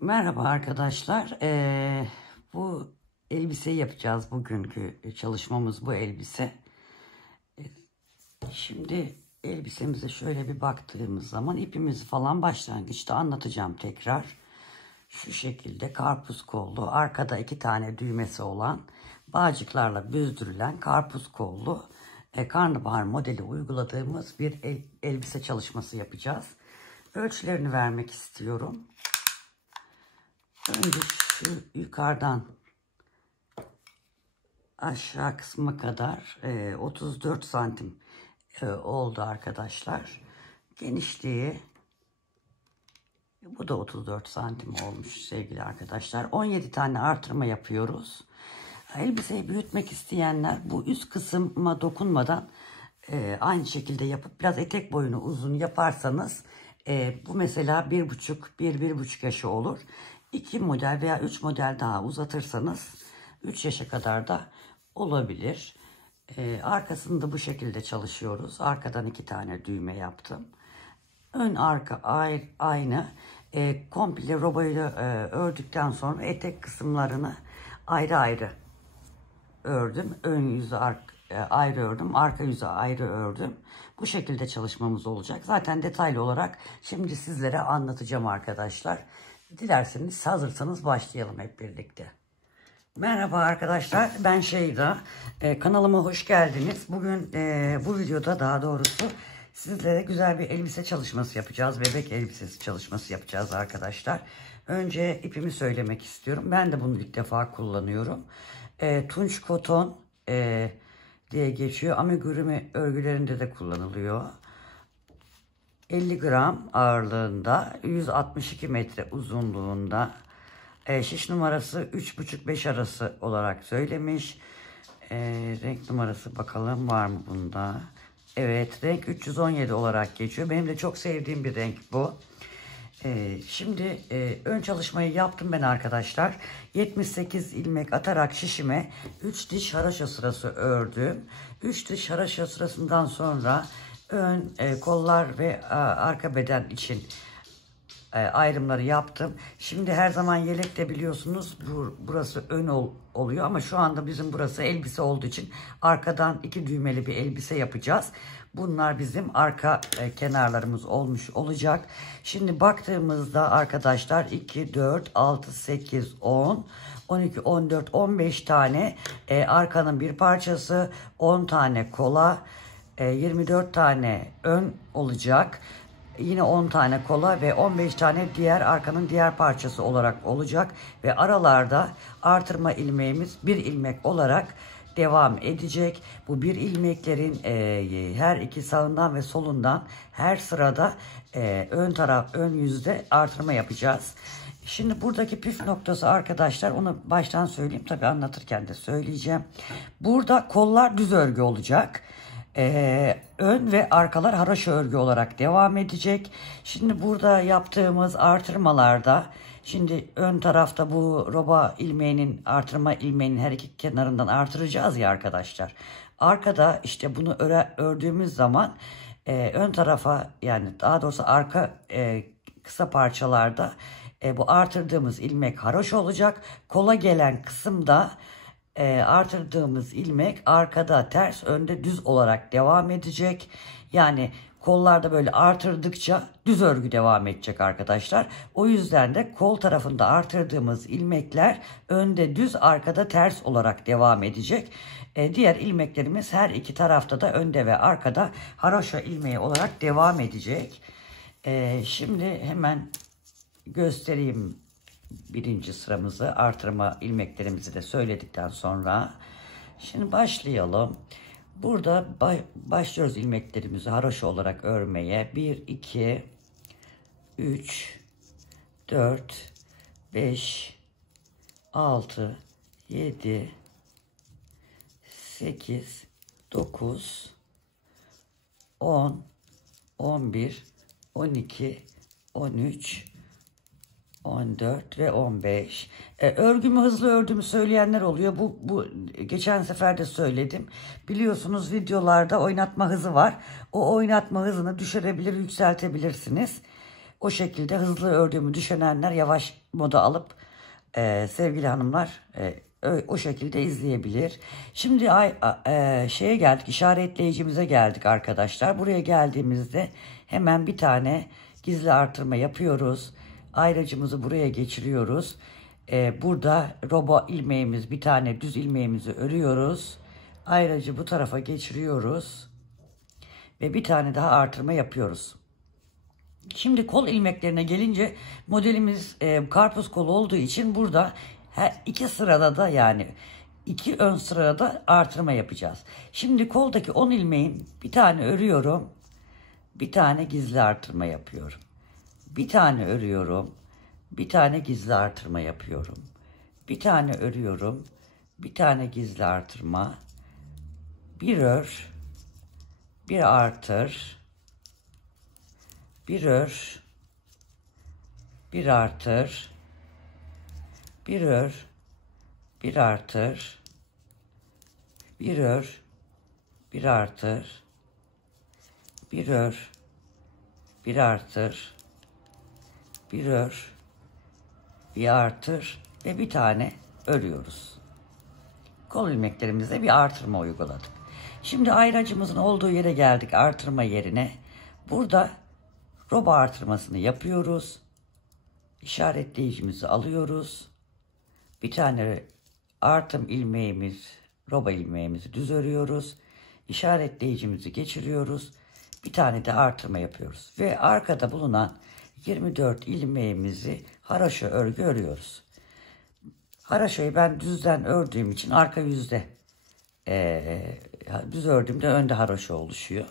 Merhaba arkadaşlar. Bu elbiseyi yapacağız. Bugünkü çalışmamız bu elbise. Şimdi elbisemize şöyle bir baktığımız zaman ipimizi falan başlangıçta anlatacağım tekrar. Şu şekilde karpuz kollu, arkada 2 tane düğmesi olan, bağcıklarla büzdürülen karpuz kollu karnabahar modeli uyguladığımız bir elbise çalışması yapacağız. Ölçülerini vermek istiyorum. Önce şu yukarıdan aşağı kısma kadar 34 santim oldu arkadaşlar. Genişliği bu da 34 santim olmuş sevgili arkadaşlar. 17 tane artırma yapıyoruz. Elbiseyi büyütmek isteyenler bu üst kısma dokunmadan aynı şekilde yapıp biraz etek boyunu uzun yaparsanız bu mesela 1,5 yaşı olur. 2 model veya 3 model daha uzatırsanız 3 yaşa kadar da olabilir. Arkasında bu şekilde çalışıyoruz. Arkadan 2 tane düğme yaptım. Ön arka aynı. Komple robayla ördükten sonra etek kısımlarını ayrı ayrı ördüm. Ön yüzü ayrı ördüm. Arka yüzü ayrı ördüm. Bu şekilde çalışmamız olacak. Zaten detaylı olarak şimdi sizlere anlatacağım arkadaşlar. Dilerseniz hazırsanız başlayalım hep birlikte. Merhaba arkadaşlar, ben Şeyda. Kanalıma hoş geldiniz. Bugün bu videoda daha doğrusu sizlere güzel bir elbise çalışması yapacağız. Bebek elbisesi çalışması yapacağız arkadaşlar. Önce ipimi söylemek istiyorum. Ben de bunu ilk defa kullanıyorum. Tunç koton diye geçiyor. Amigurumi örgülerinde de kullanılıyor. 50 gram ağırlığında, 162 metre uzunluğunda, şiş numarası 3,5-5 arası olarak söylemiş. Renk numarası bakalım var mı bunda? Evet, renk 317 olarak geçiyor. Benim de çok sevdiğim bir renk bu. Şimdi ön çalışmayı yaptım ben arkadaşlar. 78 ilmek atarak şişime 3 diş haraşo sırası ördüm. 3 diş haraşo sırasından sonra ön kollar ve arka beden için ayrımları yaptım. Şimdi her zaman yelekte biliyorsunuz burası ön oluyor ama şu anda bizim burası elbise olduğu için arkadan 2 düğmeli bir elbise yapacağız. Bunlar bizim arka kenarlarımız olmuş olacak. Şimdi baktığımızda arkadaşlar 2, 4, 6, 8, 10, 12, 14, 15 tane arkanın bir parçası, 10 tane kola, 24 tane ön olacak. Yine 10 tane kola ve 15 tane diğer arkanın diğer parçası olarak olacak. Ve aralarda artırma ilmeğimiz bir ilmek olarak devam edecek. Bu bir ilmeklerin her iki sağından ve solundan her sırada ön yüzde artırma yapacağız. Şimdi buradaki püf noktası arkadaşlar, onu baştan söyleyeyim, tabi anlatırken de söyleyeceğim. Burada kollar düz örgü olacak. Ön ve arkalar haraşo örgü olarak devam edecek. Şimdi burada yaptığımız artırmalarda, şimdi ön tarafta bu roba ilmeğinin, artırma ilmeğinin her iki kenarından artıracağız ya arkadaşlar. Arkada işte bunu ördüğümüz zaman ön tarafa, yani daha doğrusu arka kısa parçalarda bu artırdığımız ilmek haraşo olacak. Kola gelen kısımda artırdığımız ilmek arkada ters, önde düz olarak devam edecek. Yani kollarda böyle artırdıkça düz örgü devam edecek arkadaşlar. O yüzden de kol tarafında artırdığımız ilmekler önde düz, arkada ters olarak devam edecek. Diğer ilmeklerimiz her iki tarafta da önde ve arkada haraşo ilmeği olarak devam edecek. Şimdi hemen göstereyim birinci sıramızı, artırma ilmeklerimizi de söyledikten sonra. Şimdi başlayalım. Burada başlıyoruz ilmeklerimizi haraşo olarak örmeye. 1, 2, 3, 4, 5, 6, 7, 8, 9, 10, 11, 12, 13, 14 ve 15. Örgümü hızlı ördüğümü söyleyenler oluyor. Bu geçen sefer de söyledim. Biliyorsunuz videolarda oynatma hızı var. O oynatma hızını düşürebilir, yükseltebilirsiniz. O şekilde hızlı ördüğümü düşünenler yavaş moda alıp sevgili hanımlar o şekilde izleyebilir. Şimdi şeye geldik, işaretleyicimize geldik arkadaşlar. Buraya geldiğimizde hemen bir tane gizli artırma yapıyoruz. Ayracımızı buraya geçiriyoruz. Burada robo ilmeğimiz, bir tane düz ilmeğimizi örüyoruz. Ayracı bu tarafa geçiriyoruz. Ve bir tane daha artırma yapıyoruz. Şimdi kol ilmeklerine gelince modelimiz karpuz kol olduğu için burada her iki sırada da, yani iki ön sırada artırma yapacağız. Şimdi koldaki 10 ilmeğin bir tane örüyorum. Bir tane gizli artırma yapıyorum. Bir tane örüyorum. Bir tane gizli artırma yapıyorum. Bir tane örüyorum. Bir tane gizli artırma. Bir ör. Bir artır. Bir ör. Bir artır. Bir ör. Bir artır. Bir ör. Bir artır. Bir ör. Bir artır. Bir ör. Bir artır. Ve bir tane örüyoruz. Kol ilmeklerimize bir artırma uyguladık. Şimdi ayracımızın olduğu yere geldik, artırma yerine. Burada roba artırmasını yapıyoruz. İşaretleyicimizi alıyoruz. Bir tane artım ilmeğimiz, roba ilmeğimizi düz örüyoruz. İşaretleyicimizi geçiriyoruz. Bir tane de artırma yapıyoruz. Ve arkada bulunan 24 ilmeğimizi haroşa örgü örüyoruz. Haroşayı ben düzden ördüğüm için arka yüzde, düz ördüğümde önde haroşa oluşuyor.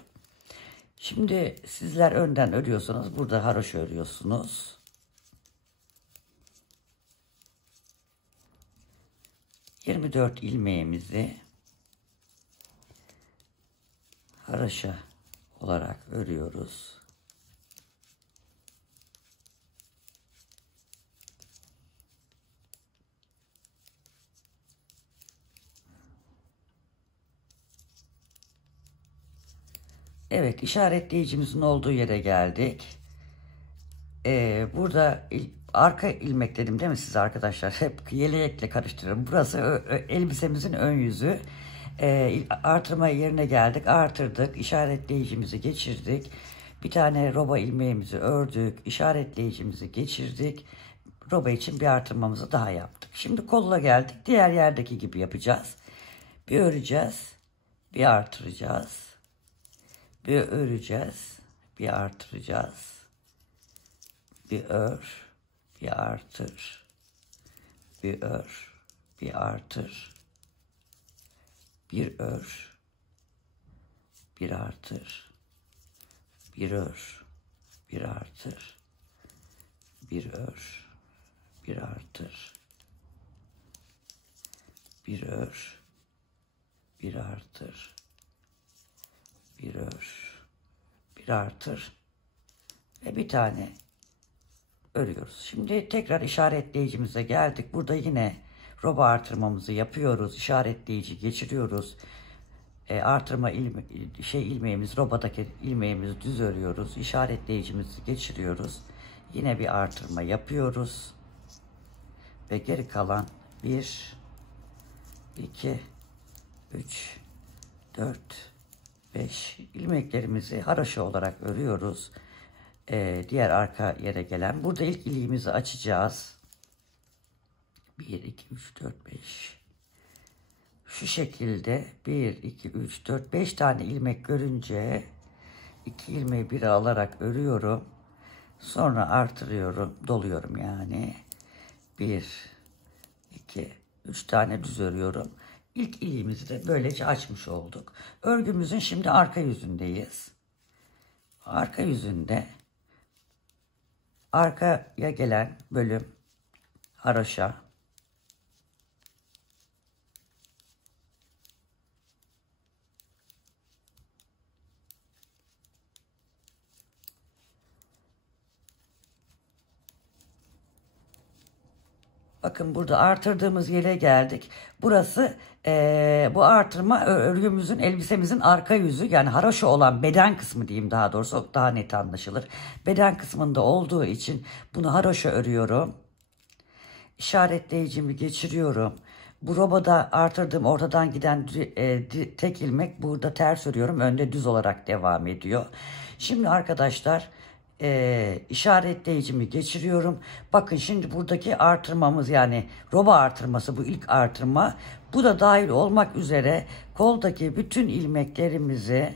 Şimdi sizler önden örüyorsanız burada haroşa örüyorsunuz. 24 ilmeğimizi haroşa olarak örüyoruz. Evet, işaretleyicimizin olduğu yere geldik. Burada arka ilmek dedim değil mi siz arkadaşlar? Hep yelekle karıştırıyorum. Burası elbisemizin ön yüzü. Artırma yerine geldik. Artırdık. İşaretleyicimizi geçirdik. Bir tane roba ilmeğimizi ördük. İşaretleyicimizi geçirdik. Roba için bir artırmamızı daha yaptık. Şimdi kolla geldik. Diğer yerdeki gibi yapacağız. Bir öreceğiz. Bir artıracağız. Bir öreceğiz. Bir artıracağız. Bir ör. Bir artır. Bir ör. Bir artır. Bir ör. Bir artır. Bir ör. Bir artır. Bir ör. Bir artır. Bir ör. Bir artır. Bir ör. Bir artır. Ve bir tane örüyoruz. Şimdi tekrar işaretleyicimize geldik. Burada yine roba artırmamızı yapıyoruz. İşaretleyici geçiriyoruz. Artırma ilmeğimiz, robadaki ilmeğimizi düz örüyoruz. İşaretleyicimizi geçiriyoruz. Yine bir artırma yapıyoruz. Ve geri kalan 1, 2, 3, 4, 5 ilmeklerimizi haroşa olarak örüyoruz. Diğer arka yere gelen. Burada ilk iliğimizi açacağız. 1, 2, 3, 4, 5. Şu şekilde 1, 2, 3, 4, 5 tane ilmek görünce 2 ilmeği bir alarak örüyorum. Sonra artırıyorum, doluyorum yani. 1, 2, 3 tane düz örüyorum. İlk iliğimizi de böylece açmış olduk. Örgümüzün şimdi arka yüzündeyiz. Arka yüzünde arkaya gelen bölüm haroşa. Bakın burada artırdığımız yere geldik. Burası bu artırma örgümüzün, elbisemizin arka yüzü, yani haroşa olan beden kısmı diyeyim, daha doğrusu daha net anlaşılır. Beden kısmında olduğu için bunu haroşa örüyorum. İşaretleyicimi geçiriyorum. Bu robada artırdığım ortadan giden tek ilmek burada ters örüyorum. Önde düz olarak devam ediyor. Şimdi arkadaşlar işaretleyicimi geçiriyorum. Bakın şimdi buradaki artırmamız, yani roba artırması, bu ilk artırma. Bu da dahil olmak üzere koldaki bütün ilmeklerimizi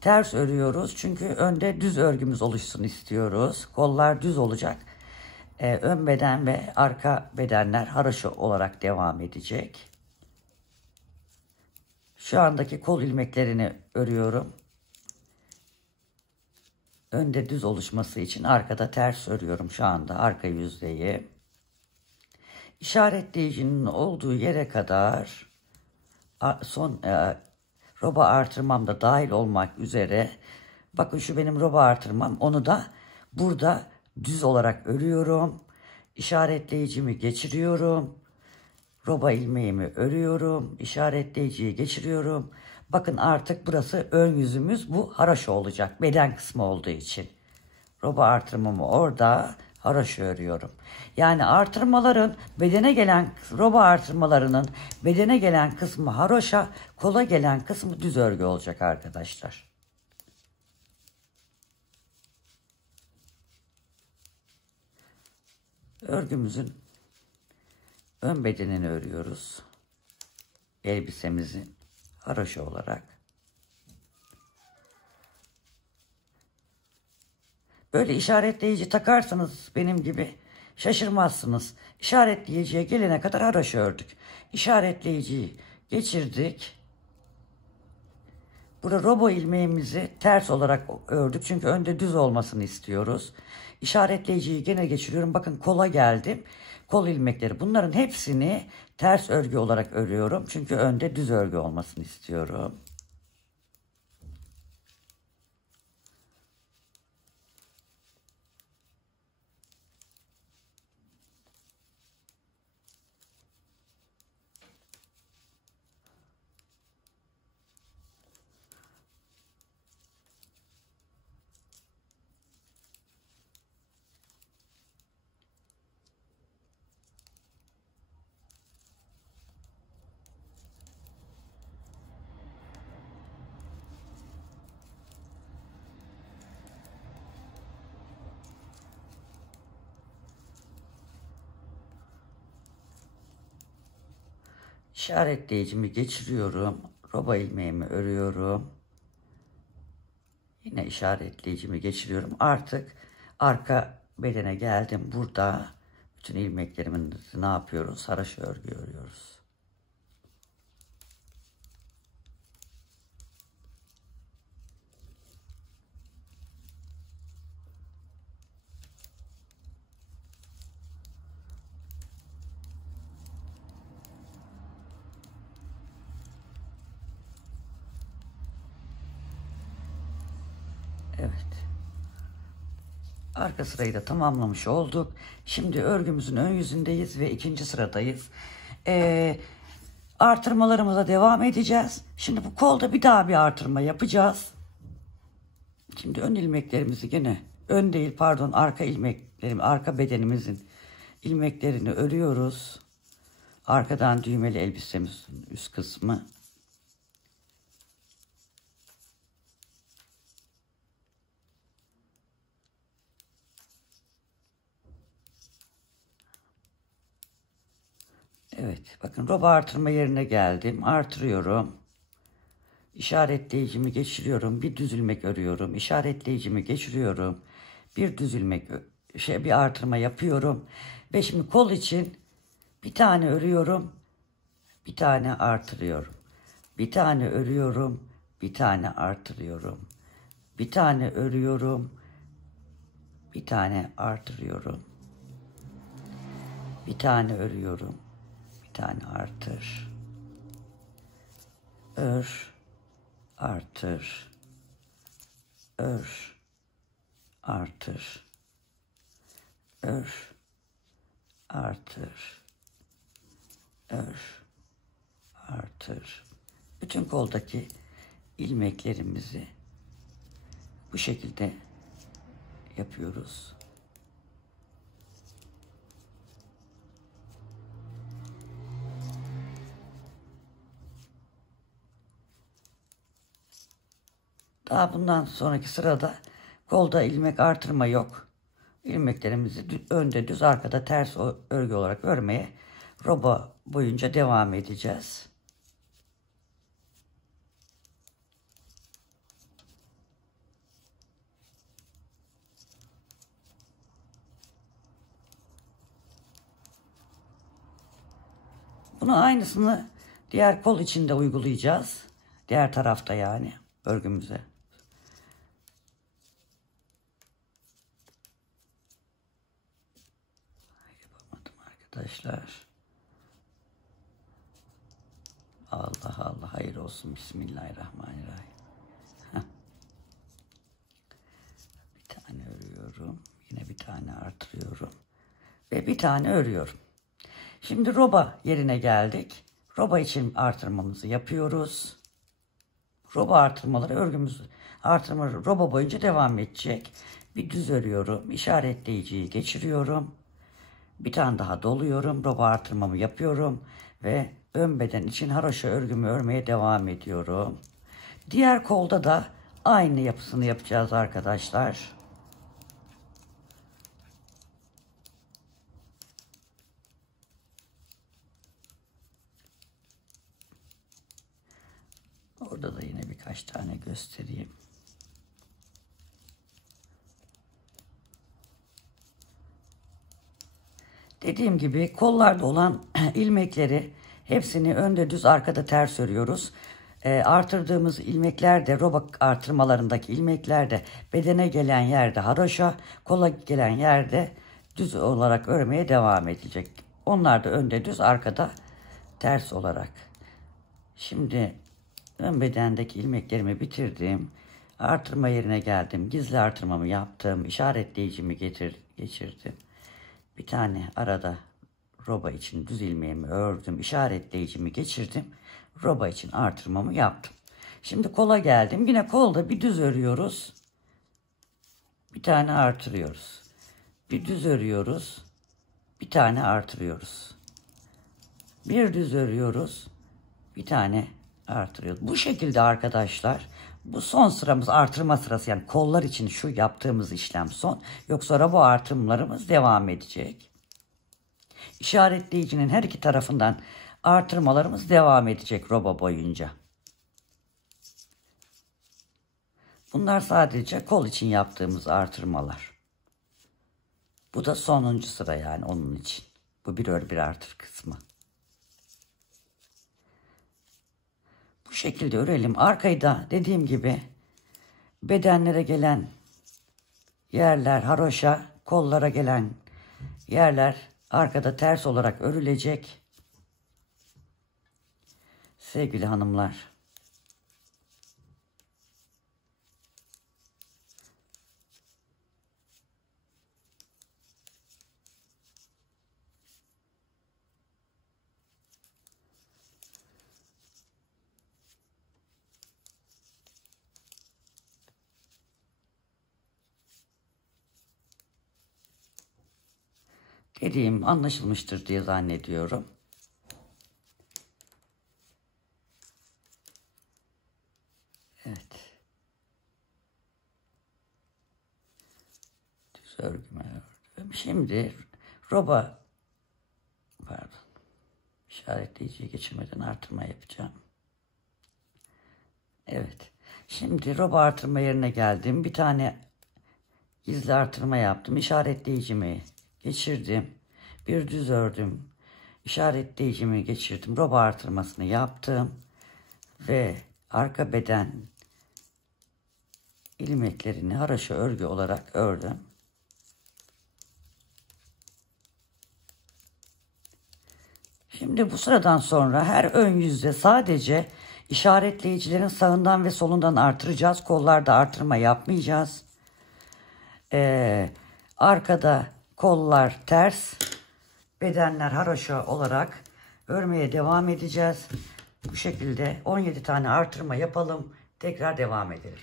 ters örüyoruz. Çünkü önde düz örgümüz oluşsun istiyoruz. Kollar düz olacak. Ön beden ve arka bedenler haroşa olarak devam edecek. Şu andaki kol ilmeklerini örüyorum. Önde düz oluşması için arkada ters örüyorum şu anda arka yüzdeyi. İşaretleyicinin olduğu yere kadar son roba artırmam da dahil olmak üzere, bakın şu benim roba artırmam, onu da burada düz olarak örüyorum. İşaretleyicimi geçiriyorum. Roba ilmeğimi örüyorum. İşaretleyiciyi geçiriyorum. Bakın artık burası ön yüzümüz, bu haroşa olacak beden kısmı olduğu için. Roba artırmamı orada haroşa örüyorum. Yani artırmaların bedene gelen, roba artırmalarının bedene gelen kısmı haroşa, kola gelen kısmı düz örgü olacak arkadaşlar. Örgümüzün ön bedenini örüyoruz. Elbisemizin haroşa olarak. Böyle işaretleyici takarsanız benim gibi şaşırmazsınız. İşaretleyiciye gelene kadar haroşa ördük. İşaretleyiciyi geçirdik. Burada robo ilmeğimizi ters olarak ördük. Çünkü önde düz olmasını istiyoruz. İşaretleyiciyi gene geçiriyorum. Bakın kola geldim. Kol ilmekleri, bunların hepsini ters örgü olarak örüyorum. Çünkü önde düz örgü olmasını istiyorum. İşaretleyicimi geçiriyorum. Roba ilmeğimi örüyorum. Yine işaretleyicimi geçiriyorum. Artık arka bedene geldim. Burada bütün ilmeklerimin ne yapıyoruz? Haroşa örgü örüyoruz. Evet. Arka sırayı da tamamlamış olduk. Şimdi örgümüzün ön yüzündeyiz ve ikinci sıradayız. Artırmalarımıza devam edeceğiz. Şimdi bu kolda bir daha bir artırma yapacağız. Şimdi ön ilmeklerimizi gene, ön değil pardon, arka ilmeklerim, arka bedenimizin ilmeklerini örüyoruz. Arkadan düğmeli elbisemizin üst kısmı. Evet, bakın roba artırma yerine geldim. Artırıyorum. İşaretleyicimi geçiriyorum. Bir düz ilmek örüyorum. İşaretleyicimi geçiriyorum. Bir düz ilmek, bir artırma yapıyorum. Ve şimdi kol için bir tane örüyorum. Bir tane artırıyorum. Bir tane örüyorum. Bir tane artırıyorum. Bir tane örüyorum. Bir tane artırıyorum. Bir tane örüyorum. Bir tane artır. Ör. Artır. Ör. Artır. Ör. artır, ör, artır. Bütün koldaki ilmeklerimizi bu şekilde yapıyoruz. Daha bundan sonraki sırada kolda ilmek artırma yok. İlmeklerimizi önde düz, arkada ters örgü olarak örmeye roba boyunca devam edeceğiz. Bunu aynısını diğer kol için de uygulayacağız. Diğer tarafta yani örgümüze. Yapamadım arkadaşlar. Allah Allah, hayır olsun. Bismillahirrahmanirrahim. Bir tane örüyorum. Yine bir tane artırıyorum. Ve bir tane örüyorum. Şimdi roba yerine geldik. Roba için artırmamızı yapıyoruz. Roba artırmaları örgümüz artırma roba boyunca devam edecek. Bir düz örüyorum. İşaretleyiciyi geçiriyorum. Bir tane daha doluyorum. Roba artırmamı yapıyorum. Ve ön beden için haroşa örgümü örmeye devam ediyorum. Diğer kolda da aynı yapısını yapacağız arkadaşlar. Orada da yine birkaç tane göstereyim. Dediğim gibi kollarda olan ilmekleri hepsini önde düz, arkada ters örüyoruz. Artırdığımız ilmekler de roba artırmalarındaki ilmekler de bedene gelen yerde haroşa, kola gelen yerde düz olarak örmeye devam edecek. Onlar da önde düz, arkada ters olarak. Şimdi ön bedendeki ilmeklerimi bitirdim. Artırma yerine geldim. Gizli artırmamı yaptım. İşaretleyicimi geçirdim. Bir tane arada roba için düz ilmeğimi ördüm. İşaretleyicimi geçirdim. Roba için artırmamı yaptım. Şimdi kola geldim. Yine kolda bir düz örüyoruz. Bir tane artırıyoruz. Bir düz örüyoruz. Bir tane artırıyoruz. Bir düz örüyoruz. Bir tane artırıyoruz. Bu şekilde arkadaşlar, bu son sıramız artırma sırası, yani kollar için şu yaptığımız işlem son. Yoksa roba artırmalarımız devam edecek. İşaretleyicinin her iki tarafından artırmalarımız devam edecek roba boyunca. Bunlar sadece kol için yaptığımız artırmalar. Bu da sonuncu sıra, yani onun için. Bu bir ör bir artır kısmı. Bu şekilde örelim. Arkayı da dediğim gibi bedenlere gelen yerler haroşa, kollara gelen yerler arkada ters olarak örülecek. Sevgili hanımlar. Dediğim anlaşılmıştır diye zannediyorum. Evet. Düz örgüme ördüm. Şimdi roba, pardon, işaretleyiciyi geçirmeden artırma yapacağım. Evet. Şimdi roba artırma yerine geldim. Bir tane gizli artırma yaptım. İşaretleyicimi geçirdim. Bir düz ördüm. İşaretleyicimi geçirdim. Roba artırmasını yaptım. Ve arka beden ilmeklerini haroşa örgü olarak ördüm. Şimdi bu sıradan sonra her ön yüzde sadece işaretleyicilerin sağından ve solundan artıracağız. Kollarda artırma yapmayacağız. Arkada kollar ters, bedenler haroşa olarak örmeye devam edeceğiz. Bu şekilde 17 tane artırma yapalım. Tekrar devam edelim.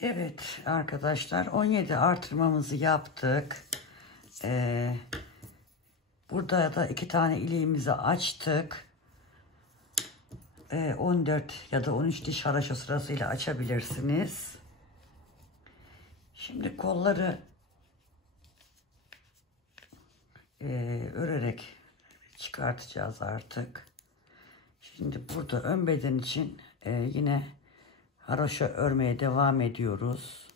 Evet arkadaşlar, 17 artırmamızı yaptık. Burada da 2 tane iliğimizi açtık. 14 ya da 13 diş haroşa sırasıyla açabilirsiniz. Şimdi kolları örerek çıkartacağız artık. Şimdi burada ön beden için yine haroşa örmeye devam ediyoruz.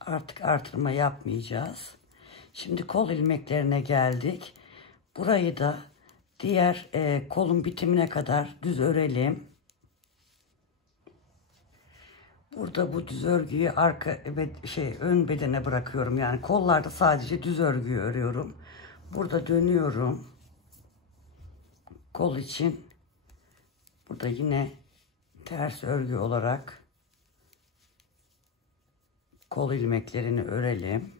Artık artırma yapmayacağız. Şimdi kol ilmeklerine geldik. Burayı da diğer kolun bitimine kadar düz örelim. Burada bu düz örgüyü ön bedene bırakıyorum. Yani kollarda sadece düz örgüyü örüyorum. Burada dönüyorum. Kol için burada yine ters örgü olarak kol ilmeklerini örelim.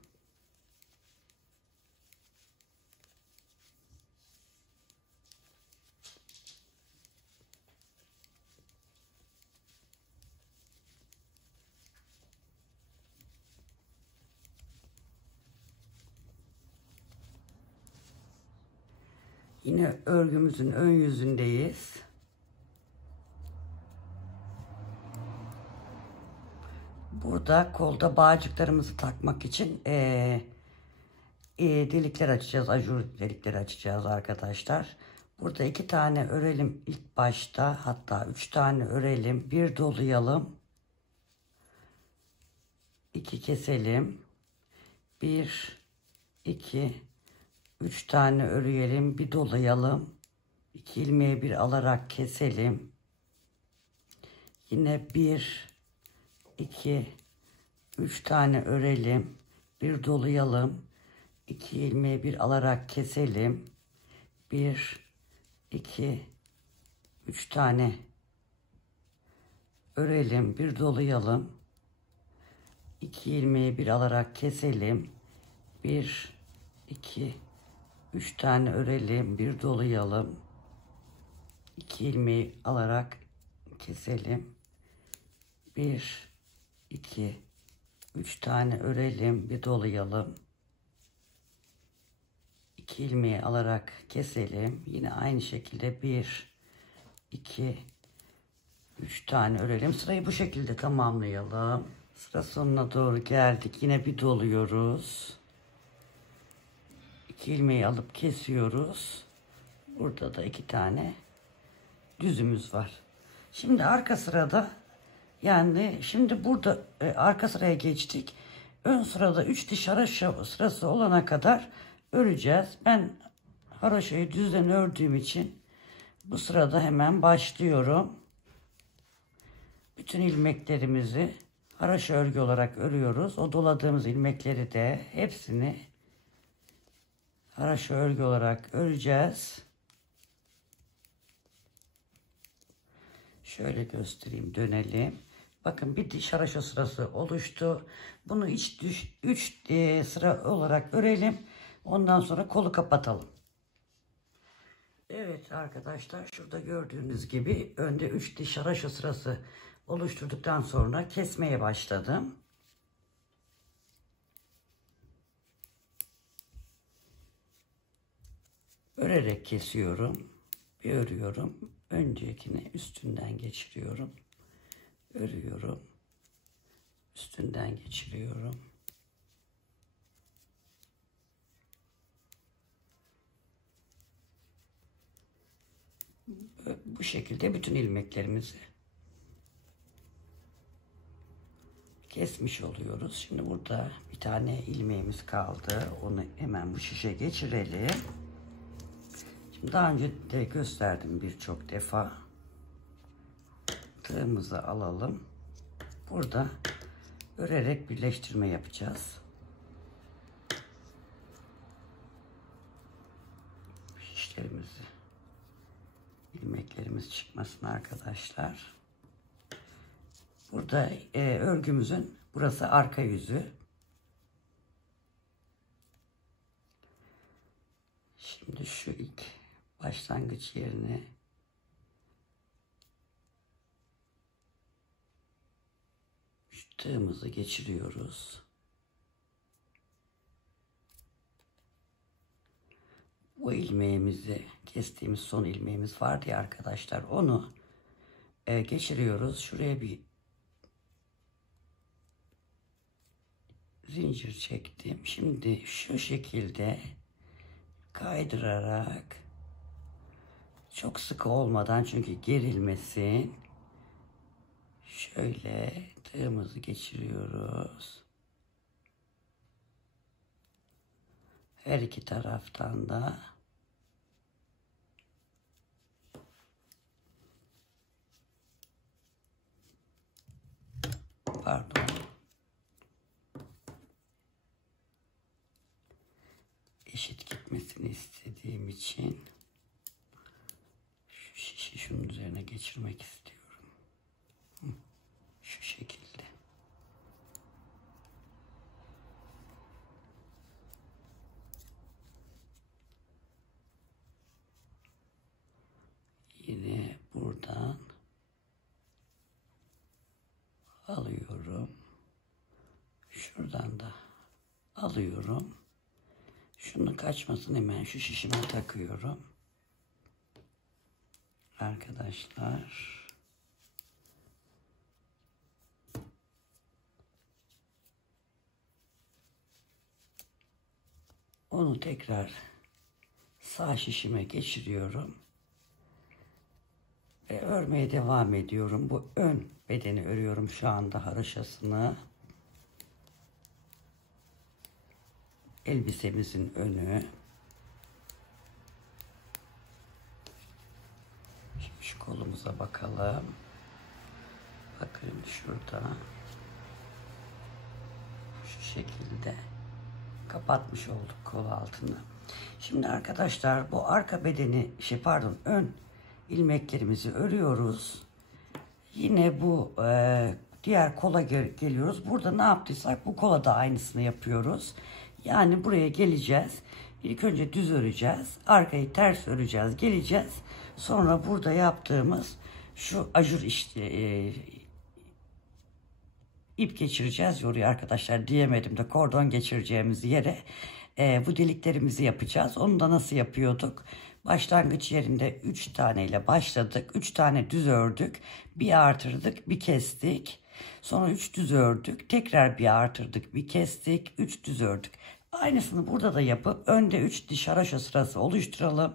Yine örgümüzün ön yüzündeyiz. Burada kolda bağcıklarımızı takmak için delikler açacağız. Ajur delikleri açacağız arkadaşlar. Burada 2 tane örelim ilk başta. Hatta 3 tane örelim. Bir dolayalım. 2 keselim. 1, 2, 3 tane öreyelim. Bir dolayalım. 2 ilmeği bir alarak keselim. Yine 1, 2, 3 tane örelim. Bir dolayalım. 2 ilmeği bir alarak keselim. 1, 2, 3 tane örelim. Bir dolayalım. 2 ilmeği bir alarak keselim. 1, 2, 3 tane örelim. Bir dolayalım. 2 ilmeği alarak keselim. 1, 2, 3 tane örelim. Bir dolayalım. 2 ilmeği alarak keselim. Yine aynı şekilde 1, 2, 3 tane örelim. Sırayı bu şekilde tamamlayalım. Sıra sonuna doğru geldik. Yine bir doluyoruz. 2 ilmeği alıp kesiyoruz. Burada da 2 tane düzümüz var. Şimdi arka sırada, yani şimdi burada arka sıraya geçtik. Ön sırada 3 diş haroşa sırası olana kadar öreceğiz. Ben haroşayı düzden ördüğüm için bu sırada hemen başlıyorum. Bütün ilmeklerimizi haroşa örgü olarak örüyoruz. O doladığımız ilmekleri de hepsini haroşa örgü olarak öreceğiz. Şöyle göstereyim, dönelim. Bakın bir diş haroşa sırası oluştu. Bunu 3 sıra olarak örelim. Ondan sonra kolu kapatalım. Evet arkadaşlar, şurada gördüğünüz gibi önde 3 diş haroşa sırası oluşturduktan sonra kesmeye başladım. Örerek kesiyorum. Bir örüyorum. Öncekini üstünden geçiriyorum. Örüyorum. Üstünden geçiriyorum. Bu şekilde bütün ilmeklerimizi kesmiş oluyoruz. Şimdi burada bir tane ilmeğimiz kaldı. Onu hemen bu şişe geçirelim. Şimdi daha önce de gösterdim birçok defa. Tığımızı alalım. Burada örerek birleştirme yapacağız. Şişlerimizi, ilmeklerimiz çıkmasın arkadaşlar. Burada örgümüzün burası arka yüzü. Şimdi şu ilk başlangıç yerine şu tığımızı geçiriyoruz. Bu ilmeğimizi kestiğimiz son ilmeğimiz vardı ya arkadaşlar, onu geçiriyoruz. Şuraya bir zincir çektim. Şimdi şu şekilde kaydırarak, çok sıkı olmadan çünkü gerilmesin, şöyle tığımızı geçiriyoruz. Her iki taraftan da pardon, eşit gitmesini istediğim için şu şişi şunun üzerine geçirmek istiyorum. Şu şekilde. Yine buradan alıyorum. Şuradan da alıyorum. Şunun kaçmasın, hemen şu şişime takıyorum. Arkadaşlar. Onu tekrar sağ şişime geçiriyorum. Ve örmeye devam ediyorum. Bu ön bedeni örüyorum şu anda, haroşasını. Elbisemizin önü. Şimdi şu kolumuza bakalım. Bakın şurada. Şu şekilde kapatmış olduk kol altını. Şimdi arkadaşlar bu arka bedeni, ön ilmeklerimizi örüyoruz. Yine bu diğer kola geliyoruz. Burada ne yaptıysak bu kola da aynısını yapıyoruz. Yani buraya geleceğiz. İlk önce düz öreceğiz. Arkayı ters öreceğiz. Geleceğiz. Sonra burada yaptığımız şu ajur ip geçireceğiz oraya arkadaşlar, diyemedim de kordon geçireceğimiz yere bu deliklerimizi yapacağız. Onu da nasıl yapıyorduk? Başlangıç yerinde 3 tane ile başladık. 3 tane düz ördük. Bir artırdık, bir kestik. Sonra 3 düz ördük. Tekrar bir artırdık, bir kestik. 3 düz ördük. Aynısını burada da yapıp önde 3 diş haroşa sırası oluşturalım.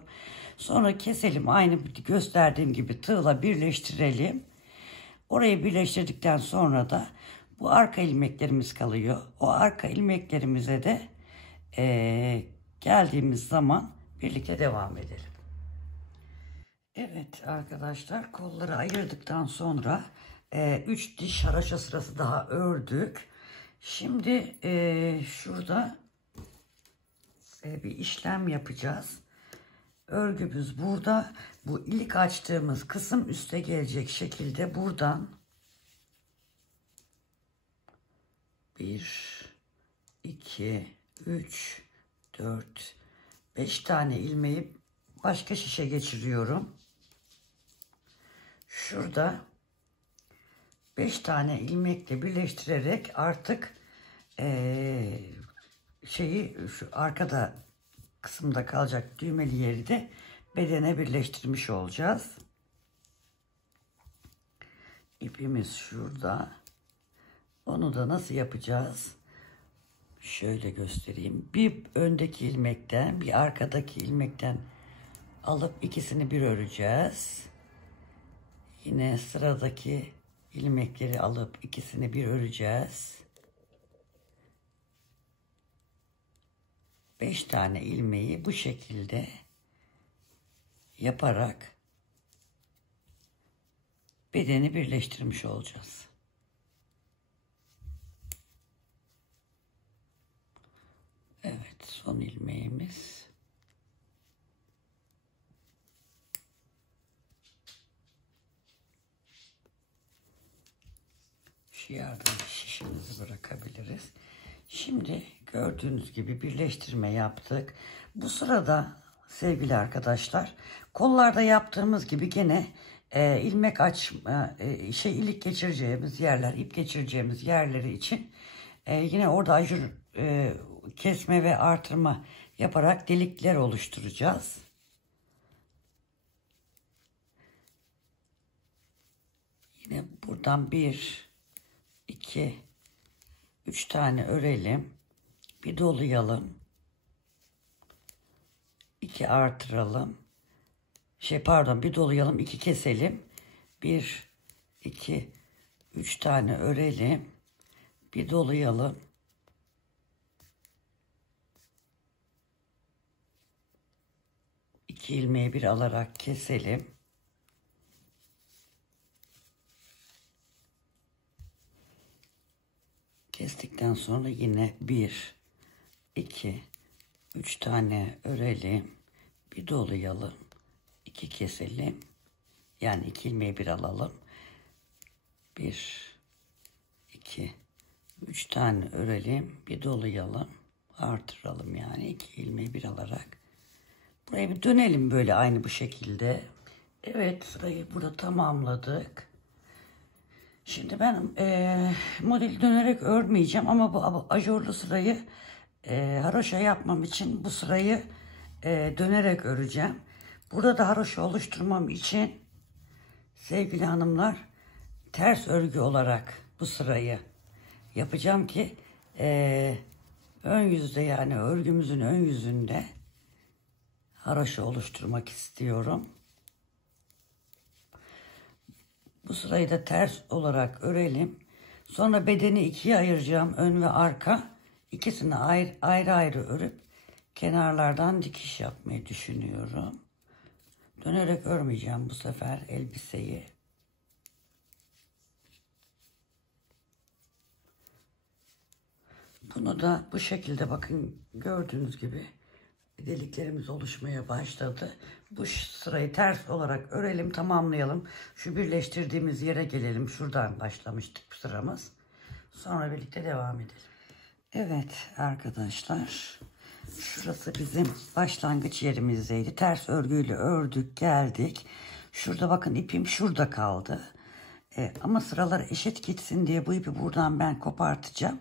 Sonra keselim. Aynı gösterdiğim gibi tığla birleştirelim. Orayı birleştirdikten sonra da bu arka ilmeklerimiz kalıyor. O arka ilmeklerimize de geldiğimiz zaman birlikte devam edelim. Evet arkadaşlar, kolları ayırdıktan sonra 3 diş haroşa sırası daha ördük. Şimdi şurada bir işlem yapacağız. Örgümüz burada. Bu ilk açtığımız kısım üste gelecek şekilde buradan 1, 2, 3, 4, 5 tane ilmeği başka şişe geçiriyorum. Şurada 5 tane ilmekle birleştirerek artık şu arkada kısımda kalacak düğmeli yeri de bedene birleştirmiş olacağız. İpimiz şurada. Onu da nasıl yapacağız? Şöyle göstereyim. Bir öndeki ilmekten, bir arkadaki ilmekten alıp ikisini bir öreceğiz. Yine sıradaki ilmekleri alıp ikisini bir öreceğiz. 5 tane ilmeği bu şekilde yaparak bedeni birleştirmiş olacağız. Evet, son ilmeğimiz. Şu yardım şişimizi bırakabiliriz. Şimdi gördüğünüz gibi birleştirme yaptık. Bu sırada sevgili arkadaşlar, kollarda yaptığımız gibi gene ilmek açma, ilik geçireceğimiz yerler, ip geçireceğimiz yerleri için yine orada ajur kesme ve artırma yaparak delikler oluşturacağız. Yine buradan 1, 2, 3 tane örelim. Bir dolayalım. 2 artıralım. Bir dolayalım, 2 keselim. 1, 2, 3 tane örelim. Bir dolayalım. İki ilmeği bir alarak keselim. Kestikten sonra yine 1, 2, 3 tane örelim. Bir dolayalım. 2 keselim. Yani 2 ilmeği bir alalım. 1, 2, 3 tane örelim. Bir dolayalım. Artıralım yani 2 ilmeği bir alarak. Buraya bir dönelim böyle aynı bu şekilde. Evet, sırayı burada tamamladık. Şimdi ben modeli dönerek örmeyeceğim ama bu ajurlu sırayı haroşa yapmam için bu sırayı dönerek öreceğim. Burada da haroşa oluşturmam için sevgili hanımlar ters örgü olarak bu sırayı yapacağım ki ön yüzde, yani örgümüzün ön yüzünde haroşa oluşturmak istiyorum. Bu sırayı da ters olarak örelim. Sonra bedeni ikiye ayıracağım. Ön ve arka. İkisini ayrı ayrı örüp kenarlardan dikiş yapmayı düşünüyorum. Dönerek örmeyeceğim bu sefer elbiseyi. Bunu da bu şekilde bakın, gördüğünüz gibi deliklerimiz oluşmaya başladı. Bu sırayı ters olarak örelim, tamamlayalım. Şu birleştirdiğimiz yere gelelim. Şuradan başlamıştık sıramız. Sonra birlikte devam edelim. Evet arkadaşlar, şurası bizim başlangıç yerimizdeydi. Ters örgüyle ördük, geldik. Şurada bakın, ipim şurada kaldı. Ama sıralar eşit gitsin diye bu ipi buradan ben kopartacağım.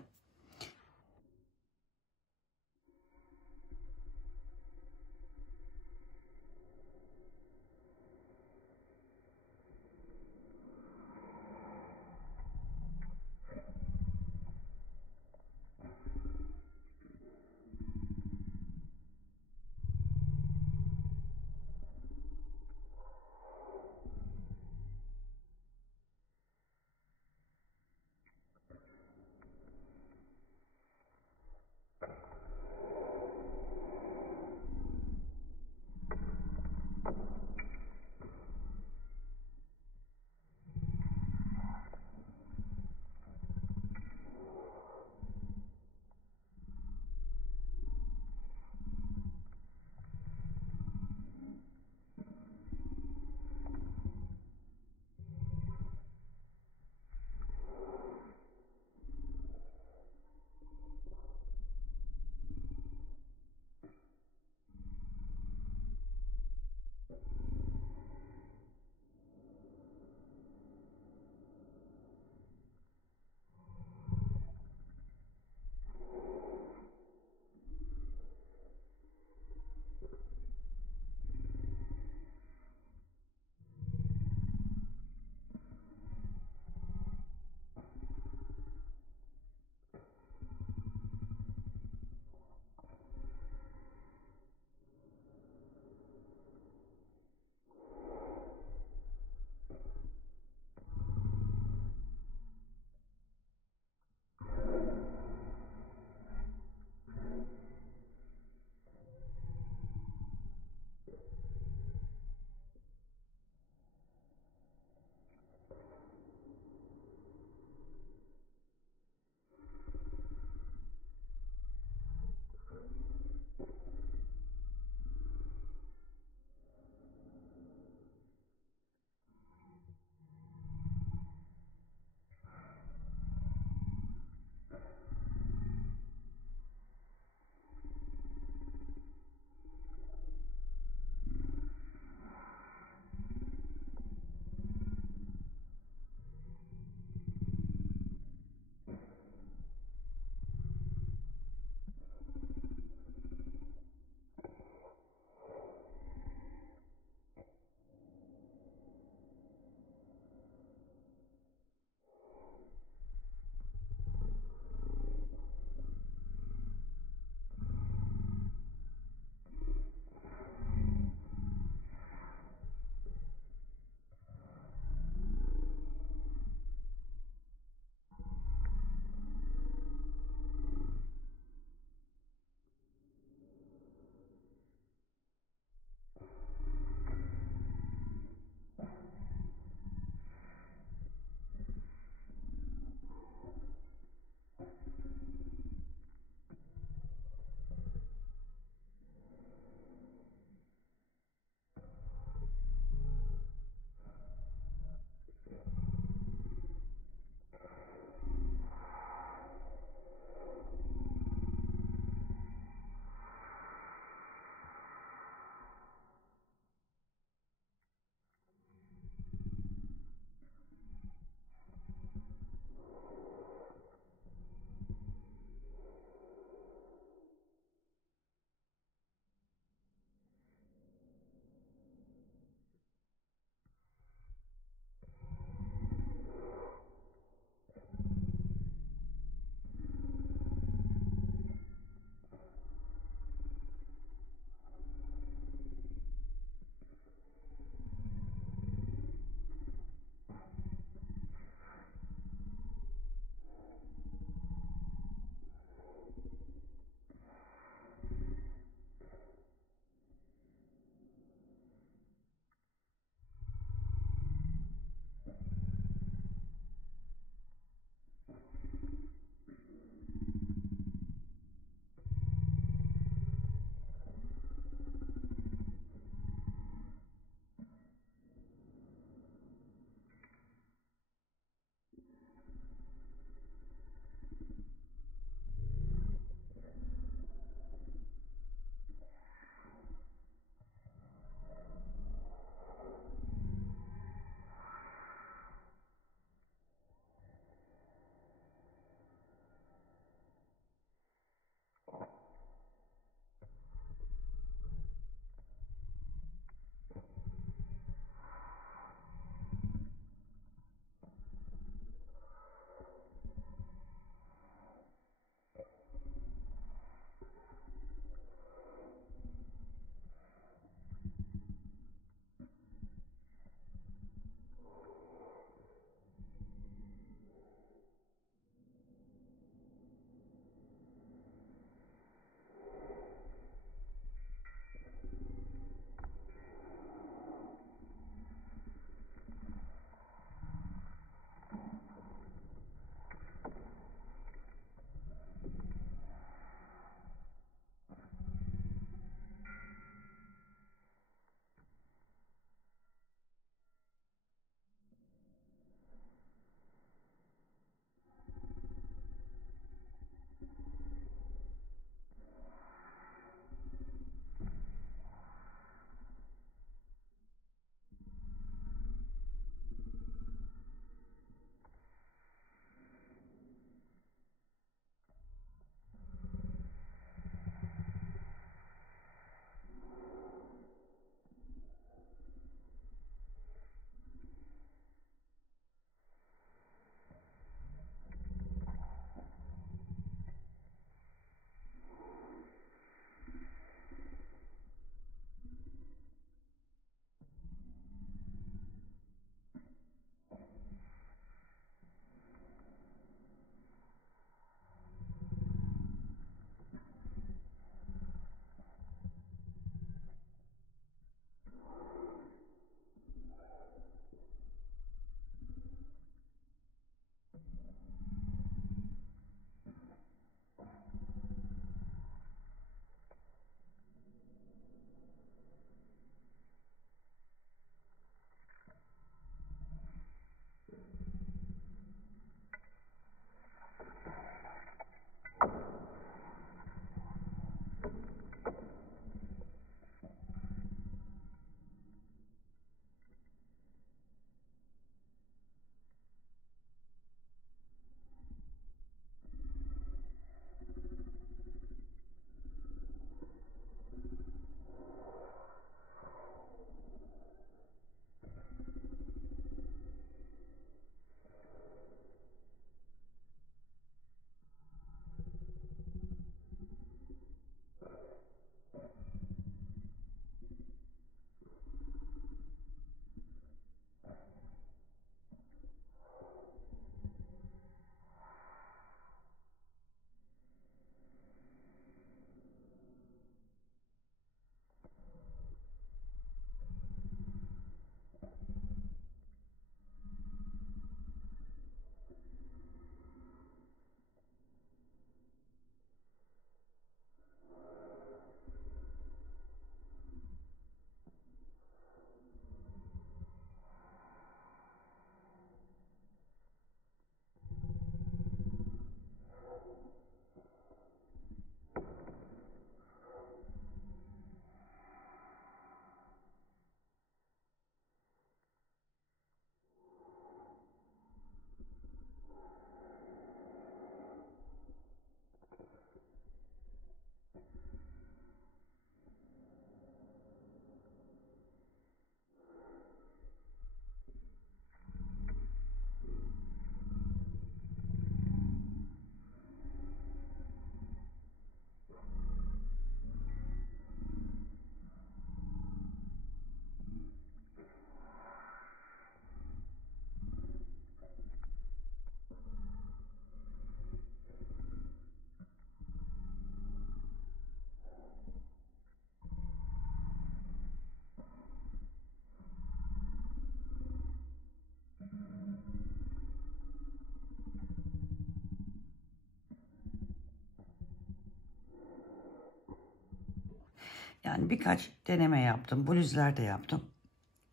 Yani birkaç deneme yaptım. Bluzlerde yaptım.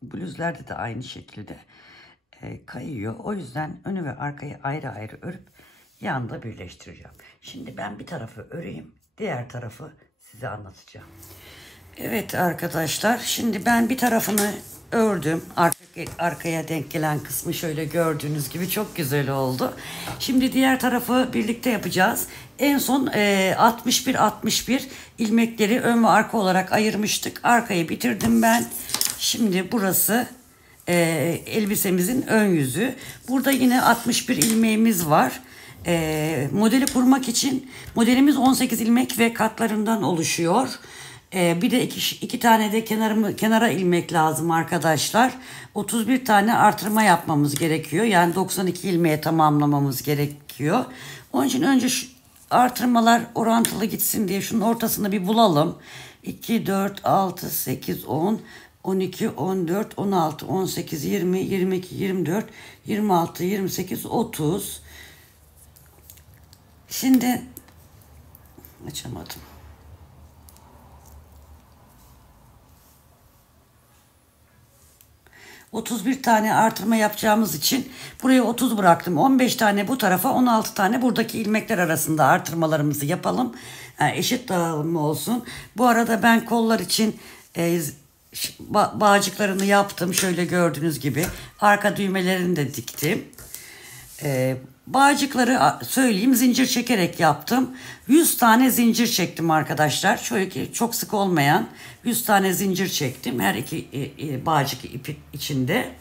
Bluzlerde de aynı şekilde kayıyor. O yüzden önü ve arkayı ayrı ayrı örüp yanda birleştireceğim. Şimdi ben bir tarafı öreyim. Diğer tarafı size anlatacağım. Evet arkadaşlar, şimdi ben bir tarafını ördüm. Arkaya denk gelen kısmı şöyle gördüğünüz gibi çok güzel oldu. Şimdi diğer tarafı birlikte yapacağız. En son 61-61 ilmekleri ön ve arka olarak ayırmıştık. Arkayı bitirdim ben. Şimdi burası elbisemizin ön yüzü. Burada yine 61 ilmeğimiz var. Modeli kurmak için modelimiz 18 ilmek ve katlarından oluşuyor. Bir de iki tane de kenara ilmek lazım arkadaşlar. 31 tane artırma yapmamız gerekiyor. Yani 92 ilmeğe tamamlamamız gerekiyor. Onun için önce şu artırmalar orantılı gitsin diye şunun ortasını bir bulalım. 2, 4, 6, 8, 10, 12, 14, 16, 18, 20, 22, 24, 26, 28, 30. Şimdi açamadım. 31 tane artırma yapacağımız için buraya 30 bıraktım. 15 tane bu tarafa, 16 tane buradaki ilmekler arasında artırmalarımızı yapalım. Yani eşit dağılım olsun. Bu arada ben kollar için bağcıklarını yaptım. Şöyle gördüğünüz gibi. Arka düğmelerini de diktim. Bağcıkları söyleyeyim, zincir çekerek yaptım. 100 tane zincir çektim arkadaşlar. Şöyle çok sık olmayan 100 tane zincir çektim. Her iki bağcık ipi içinde.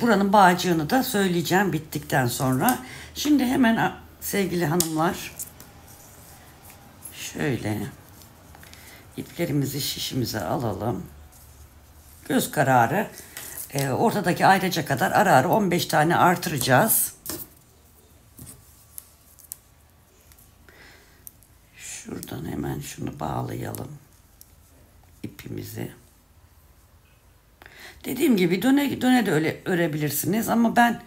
Buranın bağcığını da söyleyeceğim bittikten sonra. Şimdi hemen sevgili hanımlar, şöyle iplerimizi şişimize alalım. Göz kararı ortadaki ayrıca kadar ara ara 15 tane artıracağız. Şuradan hemen şunu bağlayalım. İpimizi. Dediğim gibi döne döne de öyle örebilirsiniz ama ben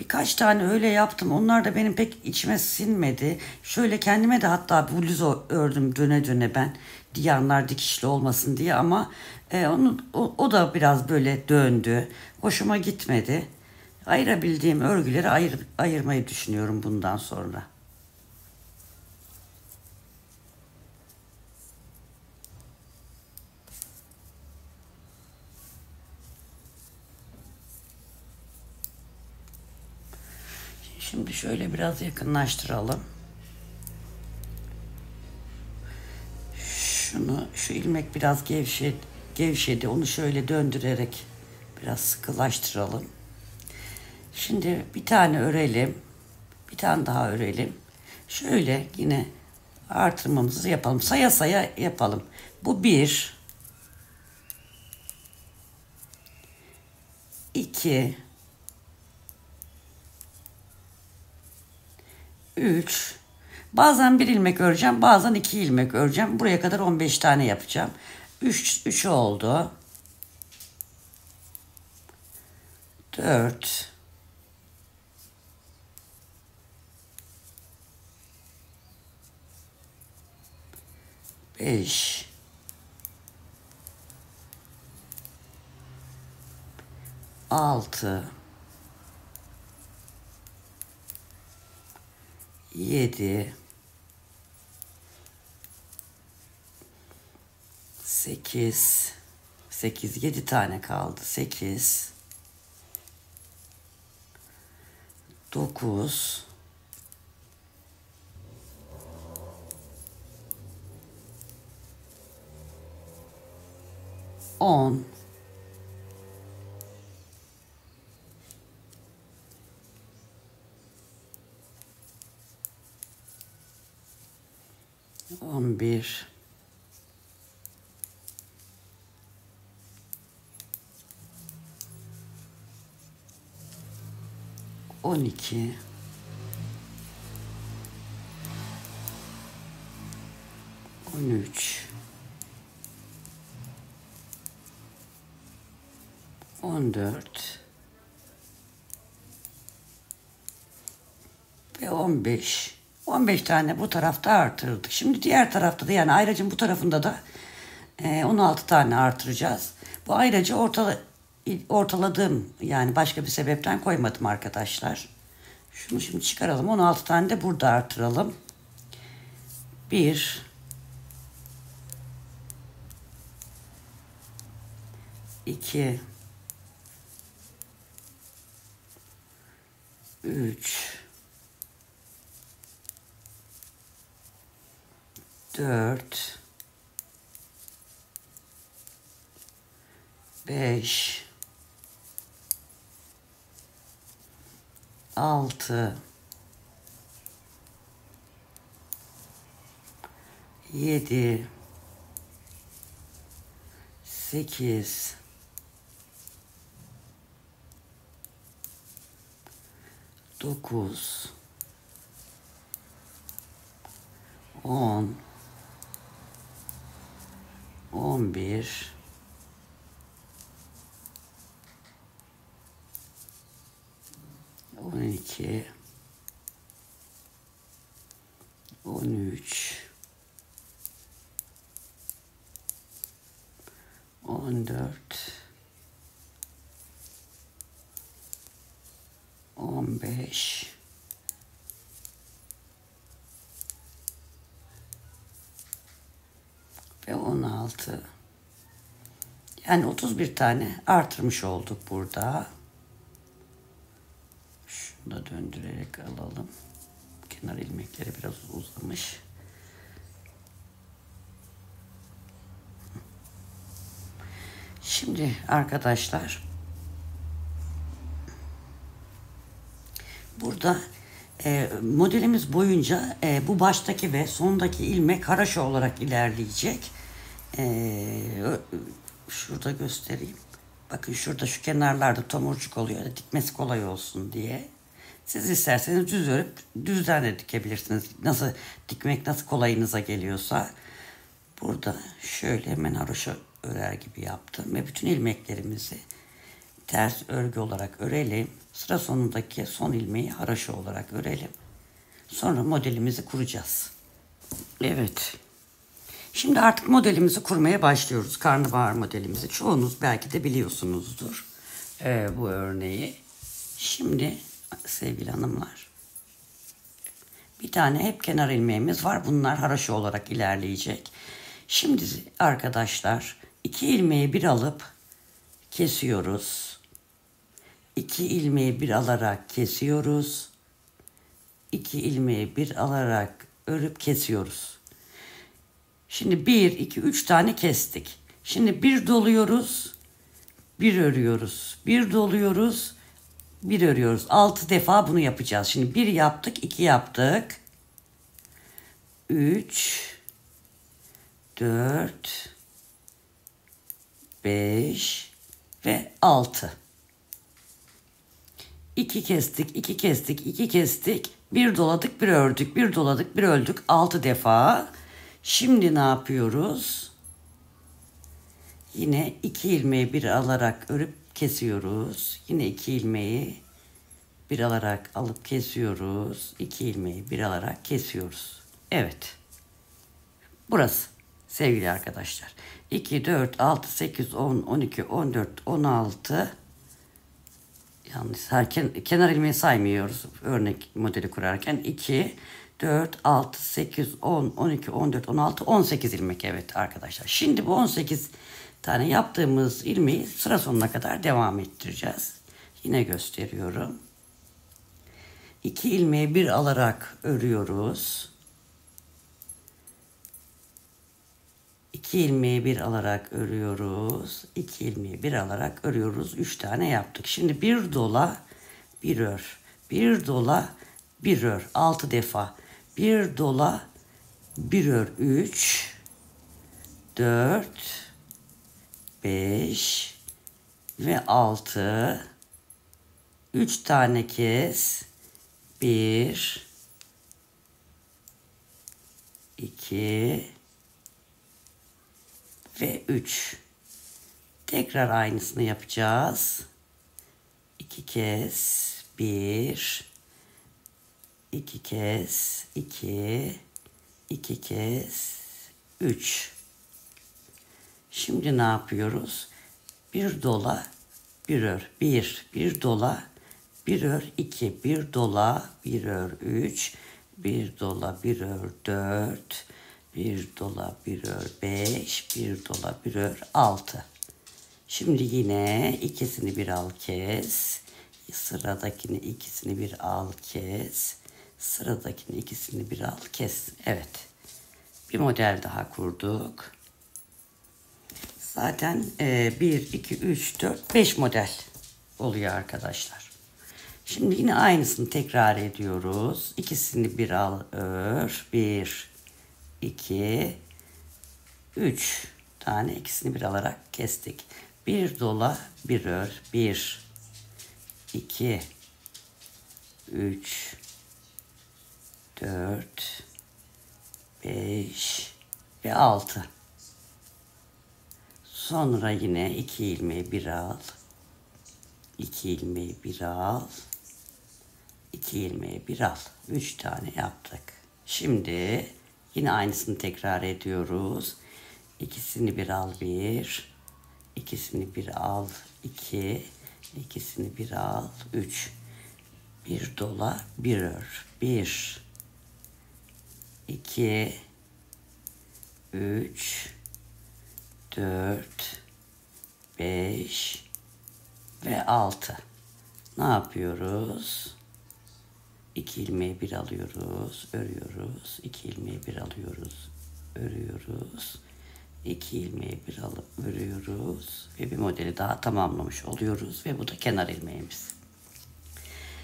birkaç tane öyle yaptım. Onlar da benim pek içime sinmedi. Şöyle kendime de hatta bluz ördüm döne döne ben. Yanlar dikişli olmasın diye ama o da biraz böyle döndü. Hoşuma gitmedi. Ayırabildiğim örgüleri ayırmayı düşünüyorum bundan sonra. Şimdi şöyle biraz yakınlaştıralım. Şu ilmek biraz gevşedi. Onu şöyle döndürerek biraz sıkılaştıralım. Şimdi bir tane örelim. Bir tane daha örelim. Şöyle yine artırmamızı yapalım. Saya saya yapalım. Bu 1, 2, 3. Bazen bir ilmek öreceğim. Bazen 2 ilmek öreceğim. Buraya kadar 15 tane yapacağım. 3 oldu. 4. 5. 6. 7. 8. 7 tane kaldı. 8. 9. 10. 11. 12. 13. 14 ve 15 tane bu tarafta artırdık. Şimdi diğer tarafta da, yani ayracın bu tarafında da 16 tane artıracağız. Bu ayrıca ortaladığım, yani başka bir sebepten koymadım arkadaşlar. Şunu şimdi çıkaralım. 16 tane de burada artıralım. 1 2 3 4 5 6 7 8 9 10 11 12 13 14 15 ve 16. Yani 31 tane artırmış olduk burada. Şunu da döndürerek alalım. Kenar ilmekleri biraz uzamış. Şimdi arkadaşlar, burada modelimiz boyunca bu baştaki ve sondaki ilmek haraşo olarak ilerleyecek. Şurada göstereyim. Bakın şurada şu kenarlarda tomurcuk oluyor. Dikmesi kolay olsun diye. Siz isterseniz düz örüp düzden de dikebilirsiniz. Nasıl dikmek nasıl kolayınıza geliyorsa. Burada şöyle hemen haroşa örer gibi yaptım. Ve bütün ilmeklerimizi ters örgü olarak örelim. Sıra sonundaki son ilmeği haroşa olarak örelim. Sonra modelimizi kuracağız. Evet. Şimdi artık modelimizi kurmaya başlıyoruz. Karnabahar modelimizi. Çoğunuz belki de biliyorsunuzdur bu örneği. Şimdi sevgili hanımlar, bir tane hep kenar ilmeğimiz var. Bunlar haroşa olarak ilerleyecek. Şimdi arkadaşlar 2 ilmeği bir alıp kesiyoruz. 2 ilmeği bir alarak kesiyoruz. 2 ilmeği bir alarak örüp kesiyoruz. Şimdi 1, 2, 3 tane kestik. Şimdi bir doluyoruz, bir örüyoruz. Bir doluyoruz, bir örüyoruz. 6 defa bunu yapacağız. Şimdi 1 yaptık, 2 yaptık. 3, 4, 5 ve 6. 2 kestik, 2 kestik, 2 kestik. Bir doladık, bir ördük, bir doladık, bir ördük. 6 defa. Şimdi ne yapıyoruz? Yine 2 ilmeği bir alarak örüp kesiyoruz. Yine 2 ilmeği bir alarak alıp kesiyoruz. 2 ilmeği bir alarak kesiyoruz. Evet. Burası sevgili arkadaşlar. 2, 4, 6, 8, 10, 12, 14, 16. Yanlış. Kenar ilmeği saymıyoruz örnek modeli kurarken. 2, 4, 6, 8, 10, 12, 14, 16, 18 ilmek. Evet arkadaşlar. Şimdi bu 18 tane yaptığımız ilmeği sıra sonuna kadar devam ettireceğiz. Yine gösteriyorum. 2 ilmeği bir alarak örüyoruz. 2 ilmeği bir alarak örüyoruz. 2 ilmeği bir alarak örüyoruz. 3 tane yaptık. Şimdi bir dola, bir ör. Bir dola, bir ör. 6 defa. Bir dola, bir ör. 3, 4, 5 ve 6. 3 tane kes. 1, 2 ve 3. Tekrar aynısını yapacağız. 2 kez 1, 2 kez 2, 2 kez 3. Şimdi ne yapıyoruz? Bir dola, bir ör. Bir dola, bir ör 2, bir dola, bir ör 3, bir dola, bir ör 4, bir dola, bir ör 5, bir dola, bir ör 6. Şimdi yine ikisini bir al kes. Sıradakini ikisini bir al kes. Sıradakini ikisini bir al kes. Evet. Bir model daha kurduk. Zaten 1, 2, 3, 4, 5 model oluyor arkadaşlar. Şimdi yine aynısını tekrar ediyoruz. İkisini bir al ör. 1, 2, 3 tane ikisini bir alarak kestik. Bir dola bir ör. 1, 2, 3, 4, 5 ve 6. Sonra yine 2 ilmeği bir al. 2 ilmeği bir al. 2 ilmeği bir al. 3 tane yaptık. Şimdi yine aynısını tekrar ediyoruz. İkisini bir al 1. İkisini bir al 2. İkisini bir al 3. Bir dola bir ör. 1, 2, 3, 4, 5 ve 6. Ne yapıyoruz? 2 ilmeği bir alıyoruz, örüyoruz. 2 ilmeği bir alıyoruz, örüyoruz. 2 ilmeği bir alıp örüyoruz. Ve bir modeli daha tamamlamış oluyoruz. Ve bu da kenar ilmeğimiz.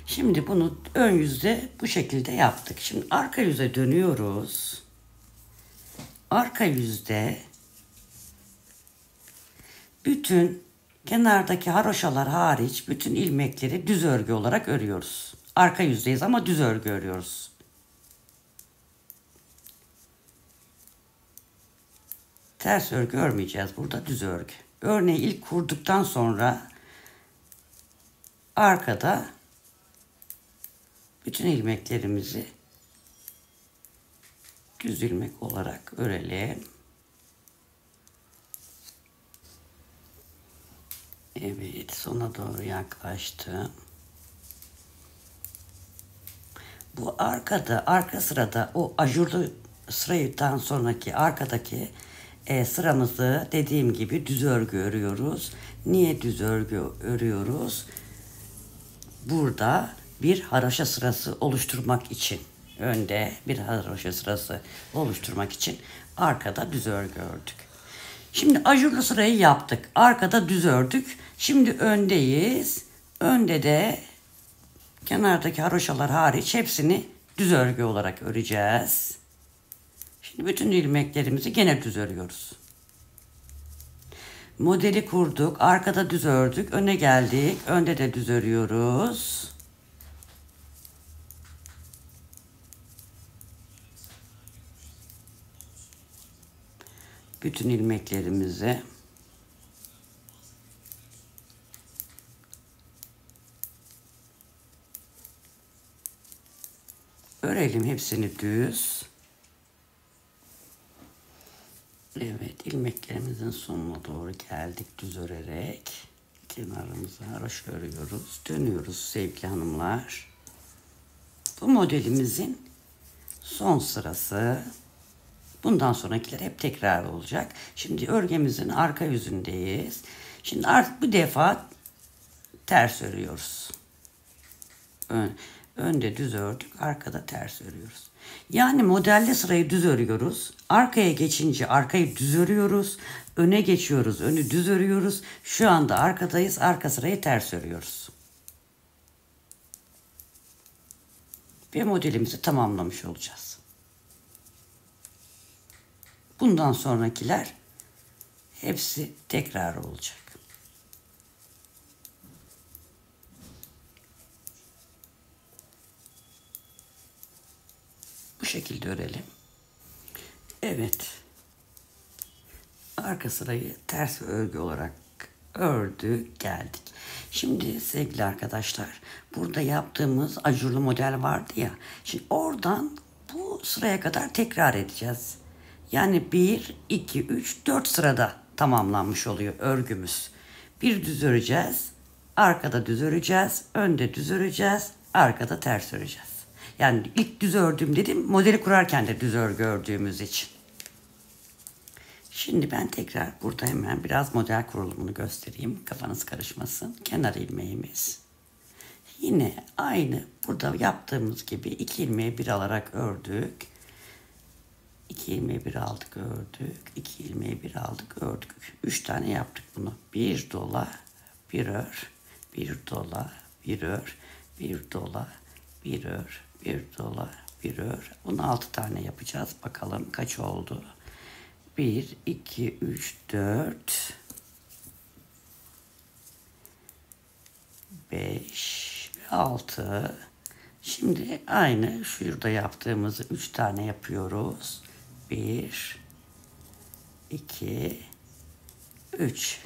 Şimdi bunu ön yüzde bu şekilde yaptık. Şimdi arka yüze dönüyoruz. Arka yüzde bütün kenardaki haroşalar hariç bütün ilmekleri düz örgü olarak örüyoruz. Arka yüzdeyiz ama düz örgü örüyoruz. Ters örgü örmeyeceğiz burada, düz örgü. Örneği ilk kurduktan sonra arkada bütün ilmeklerimizi düz ilmek olarak örelim. Evet, sona doğru yaklaştım. Bu arkada, arka sırada o ajurlu sıradan sonraki arkadaki sıramızı dediğim gibi düz örgü örüyoruz. Niye düz örgü örüyoruz? Burada bir haroşa sırası oluşturmak için, önde bir haroşa sırası oluşturmak için arkada düz örgü ördük. Şimdi ajurlu sırayı yaptık. Arkada düz ördük. Şimdi öndeyiz. Önde de kenardaki haroşalar hariç hepsini düz örgü olarak öreceğiz. Şimdi bütün ilmeklerimizi gene düz örüyoruz. Modeli kurduk. Arkada düz ördük. Öne geldik. Önde de düz örüyoruz. Bütün ilmeklerimizi örelim, hepsini düz. Evet, ilmeklerimizin sonuna doğru geldik düz örerek. Kenarımıza haroşa örüyoruz. Dönüyoruz sevgili hanımlar. Bu modelimizin son sırası. Bundan sonrakiler hep tekrar olacak. Şimdi örgemizin arka yüzündeyiz. Şimdi artık bu defa ters örüyoruz. Önde düz ördük, arkada ters örüyoruz. Yani modelde sırayı düz örüyoruz. Arkaya geçince arkayı düz örüyoruz. Öne geçiyoruz, önü düz örüyoruz. Şu anda arkadayız, arka sırayı ters örüyoruz. Ve modelimizi tamamlamış olacağız. Bundan sonrakiler hepsi tekrar olacak. Bu şekilde örelim. Evet. Arka sırayı ters örgü olarak ördük, geldik. Şimdi sevgili arkadaşlar, burada yaptığımız ajurlu model vardı ya. Şimdi oradan bu sıraya kadar tekrar edeceğiz. Yani 1, 2, 3, 4 sırada tamamlanmış oluyor örgümüz. Bir düz öreceğiz. Arkada düz öreceğiz. Önde düz öreceğiz. Arkada ters öreceğiz. Yani ilk düz ördüm dedim. Modeli kurarken de düz örgü ördüğümüz için. Şimdi ben tekrar burada hemen biraz model kurulumunu göstereyim. Kafanız karışmasın. Kenar ilmeğimiz. Yine aynı burada yaptığımız gibi 2 ilmeği bir alarak ördük. 2 ilmeği bir aldık ördük. 2 ilmeği bir aldık ördük. 3 tane yaptık bunu. Bir dola, bir ör, bir dola, bir ör, bir dola, bir ör, bir dola, bir ör. 16 tane yapacağız. Bakalım kaç oldu. 1, 2, 3, 4, 5, 6. Şimdi aynı şurada yaptığımızı 3 tane yapıyoruz. 1, 2, 3.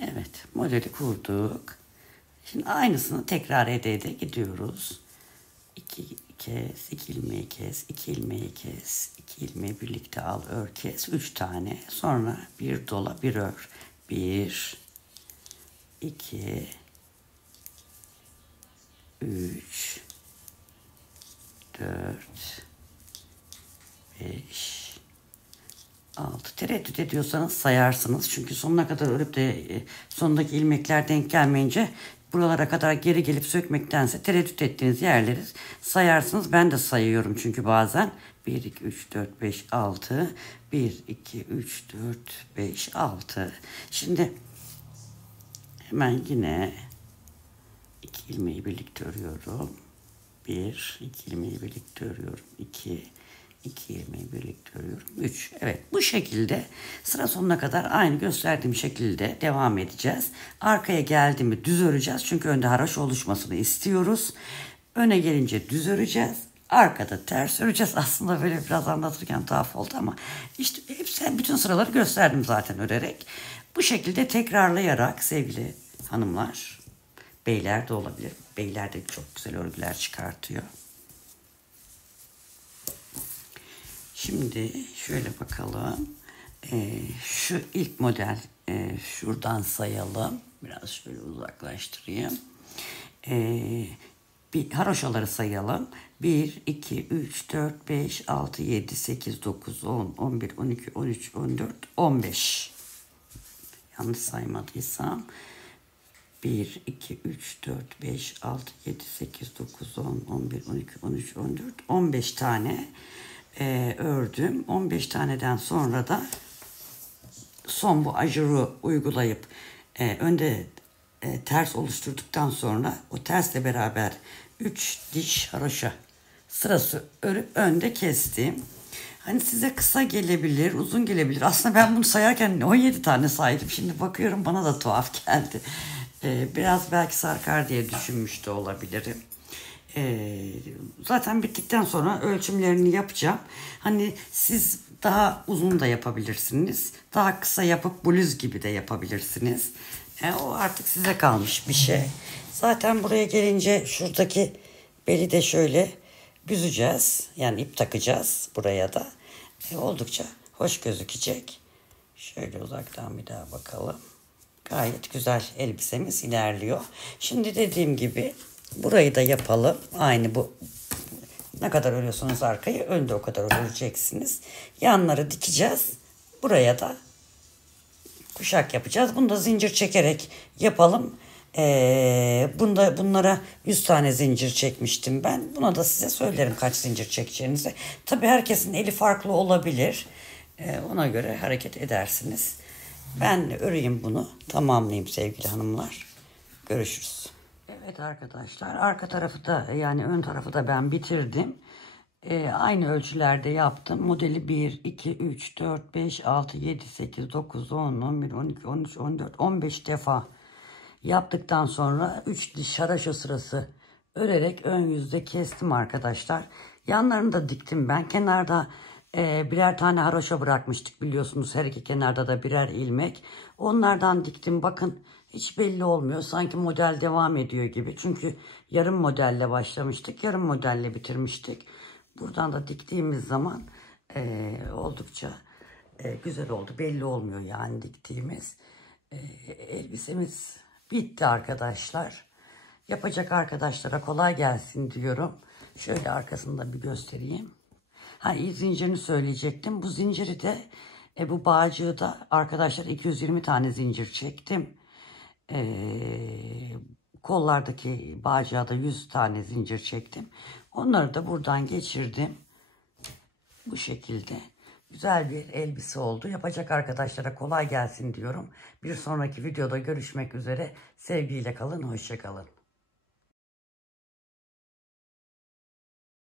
Evet, modeli kurduk. Şimdi aynısını tekrar ede gidiyoruz. 2 kez, 2 ilmeği kes, 2 ilmeği kes, 2 ilmeği birlikte al, ör, kes. 3 tane. Sonra bir dola, bir ör. 1, 2, 3, 4, 5, 6. Tereddüt ediyorsanız sayarsınız. Çünkü sonuna kadar örüp de sondaki ilmekler denk gelmeyince buralara kadar geri gelip sökmektense tereddüt ettiğiniz yerleri sayarsınız. Ben de sayıyorum çünkü bazen. 1, 2, 3, 4, 5, 6. 1, 2, 3, 4, 5, 6. Şimdi hemen yine 2 ilmeği birlikte örüyorum. 1, 2 ilmeği birlikte örüyorum. 2, 2 ilmeği birlikte örüyorum. 3. Evet, bu şekilde sıra sonuna kadar aynı gösterdiğim şekilde devam edeceğiz. Arkaya geldiğimi düz öreceğiz. Çünkü önde haroşa oluşmasını istiyoruz. Öne gelince düz öreceğiz. Arkada ters öreceğiz. Aslında böyle biraz anlatırken tuhaf oldu ama işte hepsi, bütün sıraları gösterdim zaten örerek. Bu şekilde tekrarlayarak sevgili hanımlar, beyler de olabilir. Beyler de çok güzel örgüler çıkartıyor. Şimdi şöyle bakalım. Şu ilk model şuradan sayalım. Biraz şöyle uzaklaştırayım. Bir haroşaları sayalım. 1, 2, 3, 4, 5, 6, 7, 8, 9, 10, 11, 12, 13, 14, 15. Yanlış saymadıysam. 1, 2, 3, 4, 5, 6, 7, 8, 9, 10, 11, 12, 13, 14, 15 tane ördüm. 15 taneden sonra da son bu ajuru uygulayıp önde ters oluşturduktan sonra o tersle beraber 3 diş haroşa sırası örüp önde kestim. Hani size kısa gelebilir, uzun gelebilir. Aslında ben bunu sayarken 17 tane saydım. Şimdi bakıyorum bana da tuhaf geldi. Biraz belki sarkar diye düşünmüş de olabilirim. Zaten bittikten sonra ölçümlerini yapacağım. Hani siz daha uzun da yapabilirsiniz. Daha kısa yapıp bluz gibi de yapabilirsiniz. O artık size kalmış bir şey. Zaten buraya gelince şuradaki beli de şöyle büzeceğiz. Yani ip takacağız buraya da. Oldukça hoş gözükecek. Şöyle uzaktan bir daha bakalım. Gayet güzel elbisemiz ilerliyor. Şimdi dediğim gibi burayı da yapalım. Aynı bu. Ne kadar örüyorsunuz arkayı, önde o kadar öreceksiniz. Yanları dikeceğiz. Buraya da kuşak yapacağız. Bunu da zincir çekerek yapalım. Bunlara 100 tane zincir çekmiştim ben. Buna da size söylerim kaç zincir çekeceğinizi. Tabii herkesin eli farklı olabilir. Ona göre hareket edersiniz. Ben öreyim bunu. Tamamlayayım sevgili hanımlar. Görüşürüz. Evet arkadaşlar. Arka tarafı da yani ön tarafı da ben bitirdim. Aynı ölçülerde yaptım. Modeli 1, 2, 3, 4, 5, 6, 7, 8, 9, 10, 11, 12, 13, 14, 15 defa yaptıktan sonra 3 diş haroşa sırası örerek ön yüzde kestim arkadaşlar. Yanlarını da diktim ben. Kenarda birer tane haroşa bırakmıştık biliyorsunuz. Her iki kenarda da birer ilmek. Onlardan diktim. Bakın hiç belli olmuyor. Sanki model devam ediyor gibi. Çünkü yarım modelle başlamıştık. Yarım modelle bitirmiştik. Buradan da diktiğimiz zaman oldukça Güzel oldu. Belli olmuyor yani diktiğimiz. Elbisemiz bitti arkadaşlar. Yapacak arkadaşlara kolay gelsin diyorum. Şöyle arkasında bir göstereyim. Ha, zincirini söyleyecektim. Bu zinciri de bu bağcığı da arkadaşlar 220 tane zincir çektim. Kollardaki bağcığa da 100 tane zincir çektim. Onları da buradan geçirdim. Bu şekilde güzel bir elbise oldu. Yapacak arkadaşlara kolay gelsin diyorum. Bir sonraki videoda görüşmek üzere. Sevgiyle kalın, hoşça kalın.